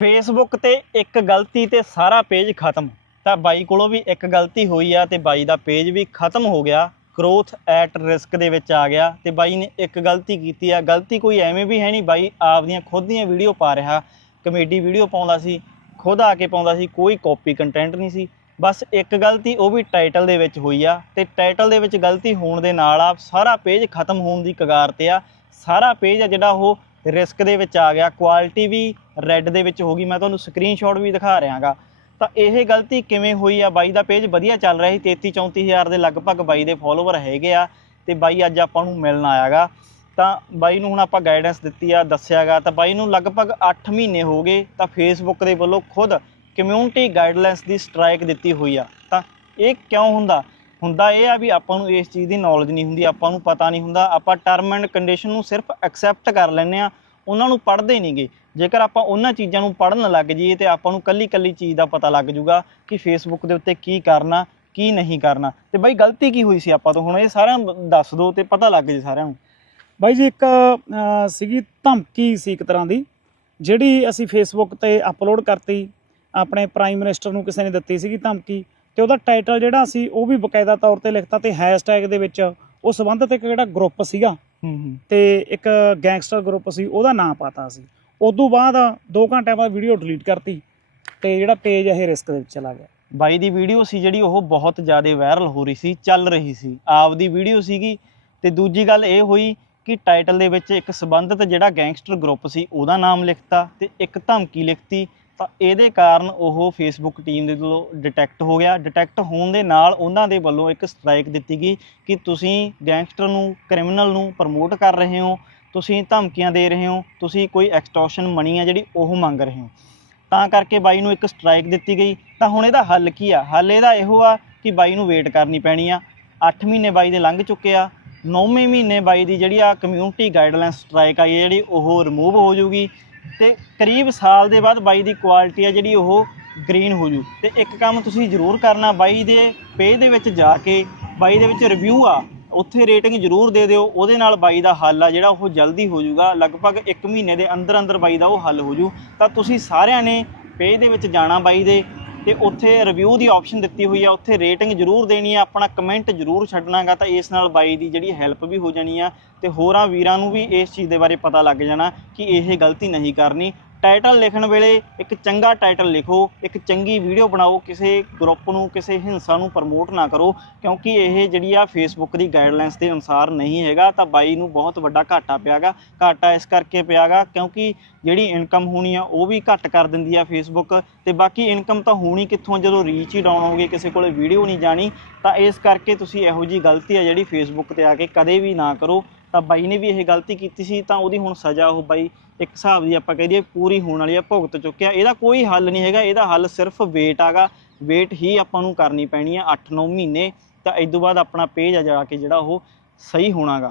Facebook ਤੇ ਇੱਕ ਗਲਤੀ ਤੇ ਸਾਰਾ ਪੇਜ ਖਤਮ। ਤਾਂ ਬਾਈ ਕੋਲੋਂ ਵੀ ਇੱਕ ਗਲਤੀ ਹੋਈ ਆ ਤੇ ਬਾਈ ਦਾ ਪੇਜ ਵੀ ਖਤਮ ਹੋ ਗਿਆ। ਗਰੋਥ ਐਟ ਰਿਸਕ ਦੇ ਵਿੱਚ ਆ ਗਿਆ ਤੇ ਬਾਈ ਨੇ ਇੱਕ ਗਲਤੀ ਕੀਤੀ ਆ। ਗਲਤੀ ਕੋਈ ਐਵੇਂ ਵੀ ਹੈ ਨਹੀਂ, ਬਾਈ ਆਪਦੀਆਂ ਖੁਦ ਦੀਆਂ ਵੀਡੀਓ ਪਾ ਰਿਹਾ। ਕਮੇਡੀ ਵੀਡੀਓ ਪਾਉਂਦਾ ਸੀ, ਖੁਦ ਆ ਕੇ ਪਾਉਂਦਾ ਸੀ, ਕੋਈ ਕਾਪੀ ਕੰਟੈਂਟ ਨਹੀਂ ਸੀ। ਬਸ ਇੱਕ ਗਲਤੀ, ਉਹ ਵੀ ਟਾਈਟਲ ਦੇ ਵਿੱਚ ਹੋਈ ਆ ਤੇ ਟਾਈਟਲ ਦੇ ਵਿੱਚ ਗਲਤੀ ਹੋਣ ਦੇ ਨਾਲ ਆ ਸਾਰਾ ਪੇਜ ਖਤਮ ਹੋਣ ਦੀ ਕਗਾਰ ਤੇ ਆ। ਸਾਰਾ ਪੇਜ ਆ ਜਿਹੜਾ ਉਹ ਰਿਸਕ ਦੇ ਵਿੱਚ ਆ ਗਿਆ ਕੁਆਲਿਟੀ ਵੀ ਰੈੱਡ ਦੇ ਵਿੱਚ ਹੋ ਗਈ। ਮੈਂ ਤੁਹਾਨੂੰ ਸਕਰੀਨਸ਼ਾਟ ਵੀ ਦਿਖਾ ਰਿਹਾਗਾ। ਤਾਂ ਇਹ ਗਲਤੀ ਕਿਵੇਂ ਹੋਈ ਆ? ਬਾਈ ਦਾ ਪੇਜ ਵਧੀਆ ਚੱਲ ਰਿਹਾ ਸੀ 33 34 ਹਜ਼ਾਰ ਦੇ ਲਗਭਗ ਬਾਈ ਦੇ ਫੋਲੋਵਰ ਹੈਗੇ ਆ ਤੇ ਬਾਈ ਅੱਜ ਆਪਾਂ ਨੂੰ ਮਿਲਣ ਆਇਆਗਾ। ਤਾਂ ਬਾਈ ਨੂੰ ਹੁਣ ਆਪਾਂ ਗਾਈਡੈਂਸ ਦਿੱਤੀ ਆ, ਦੱਸਿਆਗਾ। ਤਾਂ ਬਾਈ ਨੂੰ ਲਗਭਗ 8 ਮਹੀਨੇ ਹੋ ਗਏ, ਤਾਂ ਫੇਸਬੁੱਕ ਦੇ ਵੱਲੋਂ ਖੁਦ ਕਮਿਊਨਿਟੀ ਗਾਈਡਲਾਈਨਸ ਦੀ ਸਟ੍ਰਾਈਕ ਦਿੱਤੀ ਹੋਈ ਆ। ਤਾਂ ਇਹ ਕਿਉਂ ਹੁੰਦਾ? ਹੁੰਦਾ ਇਹ ਆ ਵੀ ਆਪਾਂ ਨੂੰ ਇਸ ਚੀਜ਼ ਦੀ ਨੌਲੇਜ ਨਹੀਂ ਹੁੰਦੀ, ਆਪਾਂ ਨੂੰ ਪਤਾ ਨਹੀਂ ਹੁੰਦਾ, ਆਪਾਂ ਟਰਮ ਐਂਡ ਕੰਡੀਸ਼ਨ ਨੂੰ ਸਿਰਫ ਐਕਸੈਪਟ ਕਰ ਲੈਂਦੇ ਆ ਉਹਨਾਂ ਨੂੰ ਪੜ੍ਹਦੇ ਨਹੀਂਗੇ ਜੇਕਰ ਆਪਾਂ ਉਹਨਾਂ ਚੀਜ਼ਾਂ ਨੂੰ ਪੜ੍ਹਨ ਲੱਗ ਜਾਈਏ ਤੇ ਆਪਾਂ ਨੂੰ ਕੱਲੀ ਕੱਲੀ ਚੀਜ਼ ਦਾ ਪਤਾ ਲੱਗ ਜਾਊਗਾ ਕਿ ਫੇਸਬੁੱਕ ਦੇ ਉੱਤੇ ਕੀ ਕਰਨਾ, ਕੀ ਨਹੀਂ ਕਰਨਾ। ਤੇ ਬਾਈ ਗਲਤੀ ਕੀ ਹੋਈ ਸੀ ਆਪਾਂ ਤੋਂ? ਹੁਣ ਇਹ ਸਾਰਿਆਂ ਨੂੰ ਦੱਸ ਦਿਓ ਤੇ ਪਤਾ ਲੱਗ ਜੇ ਸਾਰਿਆਂ ਨੂੰ। ਬਾਈ ਜੀ, ਇੱਕ ਸੀਗੀ ਧਮਕੀ ਸੀ ਇੱਕ ਤਰ੍ਹਾਂ ਦੀ, ਜਿਹੜੀ ਅਸੀਂ ਫੇਸਬੁੱਕ ਤੇ ਅਪਲੋਡ ਕਰਤੀ, ਆਪਣੇ ਪ੍ਰਾਈਮ ਮਿਨਿਸਟਰ ਨੂੰ ਕਿਸੇ ਨੇ ਦਿੱਤੀ ਸੀਗੀ ਧਮਕੀ। ਤੇ ਉਹਦਾ ਟਾਈਟਲ ਜਿਹੜਾ ਸੀ ਉਹ ਵੀ ਬਕਾਇਦਾ ਤੌਰ ਤੇ ਲਿਖਤਾ ਤੇ ਹੈਸ਼ਟੈਗ ਦੇ ਵਿੱਚ ਉਹ ਸੰਬੰਧਿਤ ਇੱਕ ਜਿਹੜਾ ਗਰੁੱਪ ਸੀਗਾ। ਤੇ ਇੱਕ ਗੈਂਗਸਟਰ ਗਰੁੱਪ ਸੀ ਉਹਦਾ ਨਾਮ ਪਾਤਾ ਸੀ। ਉਦੋਂ ਬਾਅਦ 2 ਘੰਟਿਆਂ ਬਾਅਦ ਵੀਡੀਓ ਡਿਲੀਟ ਕਰਤੀ ਤੇ ਜਿਹੜਾ ਪੇਜ ਇਹ ਰਿਸਕ ਦੇ ਵਿੱਚ ਚਲਾ ਗਿਆ। ਬਾਈ ਦੀ ਵੀਡੀਓ ਸੀ ਜਿਹੜੀ ਉਹ ਬਹੁਤ ਜ਼ਿਆਦਾ ਵਾਇਰਲ ਹੋ ਰਹੀ ਸੀ ਚੱਲ ਰਹੀ ਸੀ। ਆਪਦੀ ਵੀਡੀਓ ਸੀਗੀ ਤੇ ਦੂਜੀ ਗੱਲ ਇਹ ਹੋਈ ਕਿ ਟਾਈਟਲ ਦੇ ਵਿੱਚ ਇੱਕ ਸੰਬੰਧਿਤ ਜਿਹੜਾ ਗੈਂਗਸਟਰ ਗਰੁੱਪ ਸੀ ਉਹਦਾ ਨਾਮ ਲਿਖਤਾ ਤੇ ਇੱਕ ਧਮਕੀ ਲਿਖਤੀ ਤਾਂ ਇਹਦੇ ਕਾਰਨ ਉਹ ਫੇਸਬੁੱਕ ਟੀਮ ਦੇ ਵੱਲੋਂ ਡਿਟੈਕਟ ਹੋ ਗਿਆ। ਡਿਟੈਕਟ ਹੋਣ ਦੇ ਨਾਲ ਉਹਨਾਂ ਦੇ ਵੱਲੋਂ ਇੱਕ ਸਟ੍ਰਾਈਕ ਦਿੱਤੀ ਗਈ ਕਿ ਤੁਸੀਂ ਗੈਂਗਸਟਰ ਨੂੰ ਕ੍ਰਿਮੀਨਲ ਨੂੰ ਪ੍ਰਮੋਟ ਕਰ ਰਹੇ ਹੋ, ਤੁਸੀਂ ਧਮਕੀਆਂ ਦੇ ਰਹੇ ਹੋ, ਤੁਸੀਂ ਕੋਈ ਐਕਸਟੋਰਸ਼ਨ ਮਨੀ ਆ ਜਿਹੜੀ ਉਹ ਮੰਗ ਰਹੇ ਹੋ। ਤਾਂ ਕਰਕੇ ਬਾਈ ਨੂੰ ਇੱਕ ਸਟ੍ਰਾਈਕ ਦਿੱਤੀ ਗਈ। ਤਾਂ ਹੁਣ ਇਹਦਾ ਹੱਲ ਕੀ ਆ? ਹੱਲ ਇਹਦਾ ਇਹੋ ਆ ਕਿ ਬਾਈ ਨੂੰ ਵੇਟ ਕਰਨੀ ਪੈਣੀ ਆ। 8 ਮਹੀਨੇ ਬਾਈ ਦੇ ਲੰਘ ਚੁੱਕੇ ਆ। 9ਵੇਂ ਮਹੀਨੇ ਬਾਈ ਦੀ ਜਿਹੜੀ ਆ ਕਮਿਊਨਿਟੀ ਗਾਈਡਲਾਈਨ ਸਟ੍ਰਾਈਕ ਆਈ ਹੈ ਜਿਹੜੀ ਉਹ ਰਿਮੂਵ ਹੋ ਜੂਗੀ ਤੇ ਕਰੀਬ ਸਾਲ ਦੇ ਬਾਅਦ ਬਾਈ ਦੀ ਕੁਆਲਿਟੀ ਆ ਜਿਹੜੀ ਉਹ ਗ੍ਰੀਨ ਹੋ ਜੂ। ਤੇ ਇੱਕ ਕੰਮ ਤੁਸੀਂ ਜ਼ਰੂਰ ਕਰਨਾ, ਬਾਈ ਦੇ ਪੇਜ ਦੇ ਵਿੱਚ ਜਾ ਕੇ, ਬਾਈ ਦੇ ਵਿੱਚ ਰਿਵਿਊ ਆ, ਉੱਥੇ ਰੇਟਿੰਗ ਜ਼ਰੂਰ ਦੇ ਦਿਓ। ਉਹਦੇ ਨਾਲ ਬਾਈ ਦਾ ਹੱਲ ਆ ਜਿਹੜਾ ਉਹ ਜਲਦੀ ਹੋ ਜਾਊਗਾ ਲਗਭਗ 1 ਮਹੀਨੇ ਦੇ ਅੰਦਰ ਅੰਦਰ ਬਾਈ ਦਾ ਉਹ ਹੱਲ ਹੋ ਜੂ। ਤਾਂ ਤੁਸੀਂ ਸਾਰਿਆਂ ਨੇ ਪੇਜ ਦੇ ਵਿੱਚ ਜਾਣਾ ਬਾਈ ਦੇ। ਤੇ ਉੱਥੇ ਰਿਵਿਊ ਦੀ ਆਪਸ਼ਨ ਦਿੱਤੀ ਹੋਈ ਆ, ਉੱਥੇ ਰੇਟਿੰਗ ਜ਼ਰੂਰ ਦੇਣੀ ਆ, ਆਪਣਾ ਕਮੈਂਟ ਜ਼ਰੂਰ ਛੱਡਣਾਗਾ ਤਾਂ ਇਸ ਨਾਲ ਬਾਈ ਦੀ ਜਿਹੜੀ ਹੈਲਪ ਵੀ ਹੋ ਜਾਣੀ ਆ, ਤੇ ਹੋਰਾਂ ਵੀਰਾਂ ਨੂੰ ਵੀ ਇਸ ਚੀਜ਼ ਦੇ ਬਾਰੇ ਪਤਾ ਲੱਗ ਜਾਣਾ ਕਿ ਇਹ ਗਲਤੀ ਨਹੀਂ ਕਰਨੀ। ਟਾਈਟਲ ਲਿਖਣ ਵੇਲੇ ਇੱਕ ਚੰਗਾ ਟਾਈਟਲ ਲਿਖੋ, ਇੱਕ ਚੰਗੀ ਵੀਡੀਓ ਬਣਾਓ, ਕਿਸੇ ਗਰੁੱਪ ਨੂੰ, ਕਿਸੇ ਹਿੰਸਾ ਨੂੰ ਪ੍ਰਮੋਟ ਨਾ ਕਰੋ, ਕਿਉਂਕਿ ਇਹ ਜਿਹੜੀ ਆ ਫੇਸਬੁੱਕ ਦੀ ਗਾਈਡਲਾਈਨਸ ਦੇ ਅਨੁਸਾਰ ਨਹੀਂ ਹੈਗਾ, ਤਾਂ ਬਾਈ ਨੂੰ ਬਹੁਤ ਵੱਡਾ ਘਾਟਾ ਪਿਆਗਾ। ਘਾਟਾ ਇਸ ਕਰਕੇ ਪਿਆਗਾ ਕਿਉਂਕਿ ਜਿਹੜੀ ਇਨਕਮ ਹੋਣੀ ਆ, ਉਹ ਵੀ ਘੱਟ ਕਰ ਦਿੰਦੀ ਆ ਫੇਸਬੁੱਕ ਤੇ ਬਾਕੀ ਇਨਕਮ ਤਾਂ ਹੋਣੀ ਕਿੱਥੋਂ, ਜਦੋਂ ਰੀਚ ਹੀ ਡਾਊਨ ਹੋ ਹੋਗੇ ਕਿਸੇ ਕੋਲੇ ਵੀਡੀਓ ਨਹੀਂ ਜਾਣੀ, ਤਾਂ ਇਸ ਕਰਕੇ ਤੁਸੀਂ ਇਹੋ ਜੀ ਗਲਤੀ ਆ ਜਿਹੜੀ ਫੇਸਬੁੱਕ ਤੇ ਆ ਕੇ ਕਦੇ ਵੀ ਨਾ ਕਰੋ। ਤਾਂ ਬਾਈ ਨੇ ਵੀ ਇਹ ਗਲਤੀ ਕੀਤੀ ਸੀ, ਤਾਂ ਉਹਦੀ ਹੁਣ ਸਜ਼ਾ ਉਹ ਬਾਈ ਇੱਕ ਹਿਸਾਬ ਦੀ ਆਪਾਂ ਕਹਿ ਦਈਏ ਪੂਰੀ ਹੋਣ ਵਾਲੀ ਆ, ਭੁਗਤ ਚੁੱਕਿਆ। ਇਹਦਾ ਕੋਈ ਹੱਲ ਨਹੀਂ ਹੈਗਾ, ਇਹਦਾ ਹੱਲ ਸਿਰਫ ਵੇਟ ਆਗਾ। ਵੇਟ ਹੀ ਆਪਾਂ ਨੂੰ ਕਰਨੀ ਪੈਣੀ ਆ 8-9 ਮਹੀਨੇ, ਤਾਂ ਇਸ ਤੋਂ ਬਾਅਦ ਆਪਣਾ ਪੇਜ ਆ ਜਾ ਕੇ ਜਿਹੜਾ ਉਹ ਸਹੀ ਹੋਣਾਗਾ।